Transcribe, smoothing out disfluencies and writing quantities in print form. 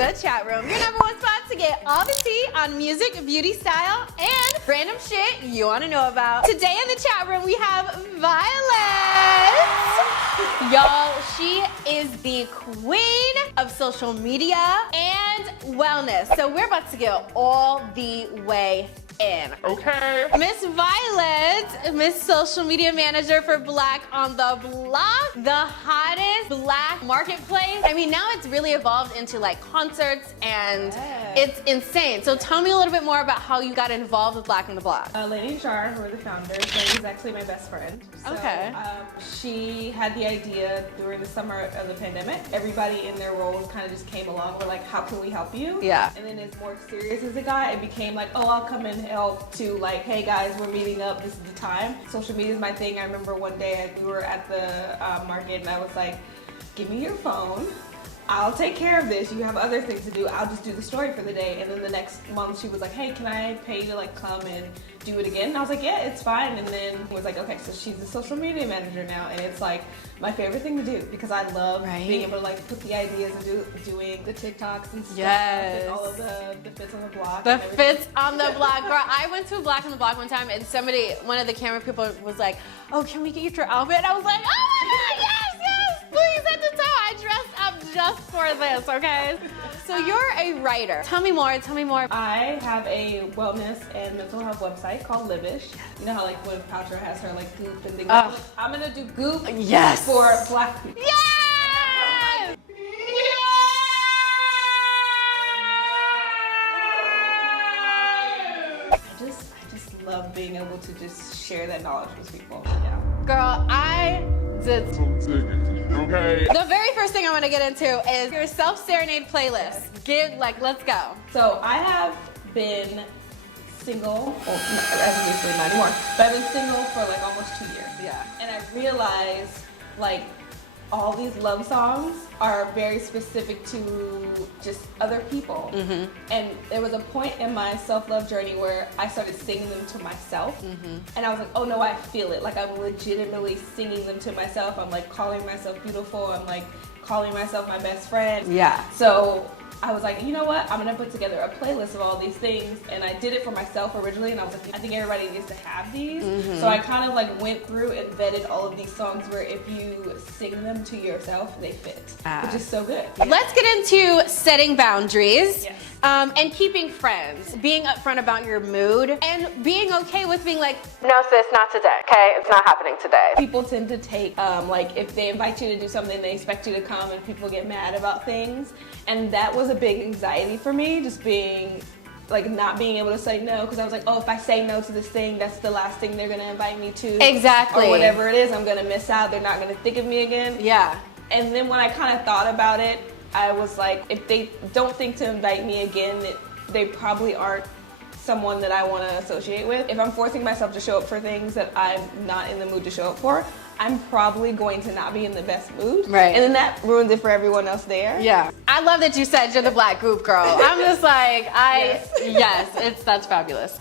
the chat room, your #1 spot to get all the tea on music, beauty, style, and random shit you want to know about. Today in the chat room, we have Violet. Y'all, she is the queen of social media and wellness. So we're about to get all the way in. Okay. Miss Violet, Miss Social Media Manager for Black on the Block, the hottest Black marketplace. I mean, now it's really evolved into like concerts and it's insane. So tell me a little bit more about how you got involved with Black on the Block. Lady and Shar, who are the founders, Lady's actually my best friend. So, Okay. She had the idea during the summer of the pandemic. Everybody in their roles kind of just came along. We're like, how can we help you? Yeah. And then as more serious as it got, it became like, oh, I'll come and help, to like, hey guys, we're meeting up, this is the time. Social media is my thing. I remember one day we were at the market and I was like, give me your phone. I'll take care of this. You have other things to do. I'll just do the story for the day. And then the next month she was like, hey, can I pay you to like come and do it again? And I was like, yeah, it's fine. And then it was like, okay, so she's the social media manager now. And it's like my favorite thing to do because I love being able to like put the ideas and doing the TikToks and stuff. Yes. And all of the fits on the block. The fits on the block. Girl, I went to a Black on the Block one time and one of the camera people was like, oh, can we get your outfit? And I was like, oh my God, yes, please at the toe. I dressed up just for this, okay? So you're a writer. Tell me more. I have a wellness and mental health website called Liv-Ish. You know how like when Paltrow has her like GOOP and things like that? I'm gonna do GOOP for Black people. Yes! I just love being able to just share that knowledge with people. Yeah. Girl, I did. Okay. The very first thing I want to get into is your self-serenade playlist. Let's go. So I have been single, well, obviously not anymore, but I've been single for like almost 2 years. Yeah. And I realized like all these love songs are very specific to just other people. Mm-hmm. And there was a point in my self-love journey where I started singing them to myself. Mm-hmm. And I was like, oh no, I feel it. Like I'm legitimately singing them to myself. I'm like calling myself beautiful. I'm like calling myself my best friend. Yeah. So I was like, you know what? I'm gonna put together a playlist of all these things, and I did it for myself originally, and I was like, I think everybody needs to have these. So I kind of like went through and vetted all of these songs where if you sing them to yourself, they fit, which is so good. Let's get into setting boundaries. Yes. And keeping friends, being upfront about your mood, and being okay with being like, no sis, not today, okay? It's not happening today. People tend to take, like if they invite you to do something, they expect you to come, and people get mad about things. And that was a big anxiety for me, just being, like not being able to say no, because I was like, oh, if I say no to this thing, that's the last thing they're gonna invite me to. Exactly. Or whatever it is, I'm gonna miss out, they're not gonna think of me again. Yeah. And then when I kind of thought about it, I was like, if they don't think to invite me again, they probably aren't someone that I want to associate with. If I'm forcing myself to show up for things that I'm not in the mood to show up for, I'm probably going to not be in the best mood. Right. And then that ruins it for everyone else there. Yeah. I love that you said you're the Black group girl. I'm just like, that's fabulous.